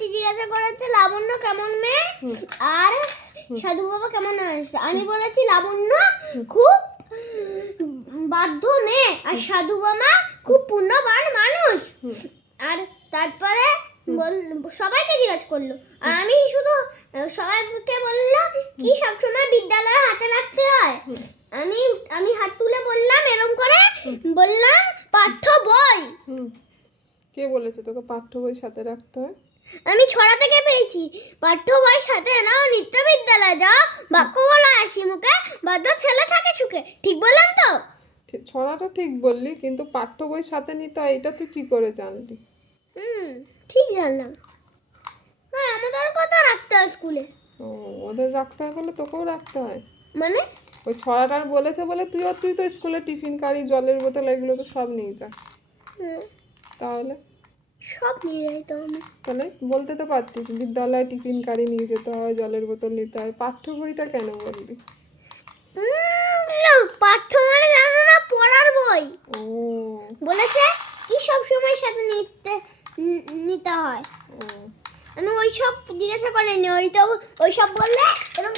Aunty জিজ্ঞাসা করেছে লাবণ্য কেমন মেয়ে আর সাধু বাবা কেমন আছে। আমি বলেছি লাবণ্য খুব বাধ্য মেয়ে আর সাধু বাবা খুব পুণ্যবান মানুষ। আর তারপরে সবাইকে জিজ্ঞাসা করলো আর আমি শুধু সবাইকে বললো কি সবসময় বিদ্যালয়ে হাতে রাখতে হয়। আমি হাত তুলে বললাম এরকম করে বললাম পাঠ্য বই। কে বলেছে তোকে পাঠ্য বই সাথে রাখতে হয়? আমি ছড়া থেকে পেয়েছি পাঠ্য বই সাথে নাও নিত্য বিদ্যালয় যাও বাক্য বলা আসি মুখে বাধ্য ছেলে থাকে সুখে। ঠিক বললাম তো? ছড়াটা ঠিক বললি, কিন্তু পাঠ্য বই সাথে নিতে হয় এটা তুই কি করে জানলি? ঠিক জানলাম। হ্যাঁ আমাদের কথা রাখতে হয় স্কুলে। ও, ওদের রাখতে হয় বলে তোকেও রাখতে হয়? মানে ওই ছড়াটার বলেছে বলে তুই তো স্কুলে টিফিন কারি জলের বোতল এগুলো তো সব নিয়ে যাস। তাহলে সব নিয়ে যাই তো আমি। তাহলে বলতে তো পারতিস বিদ্যালয়ে টিফিন কারি নিয়ে যেতে হয়, জলের বোতল নিতে হয়, পাঠ্য বইটা কেন বললি? পাঠ্য মানে জানো না পড়ার বই। ও বলেছে কি সব সময় সাথে নিতে হয়। আমি ওইসব জিজ্ঞাসা করিনি, ওইসব বললে এরকম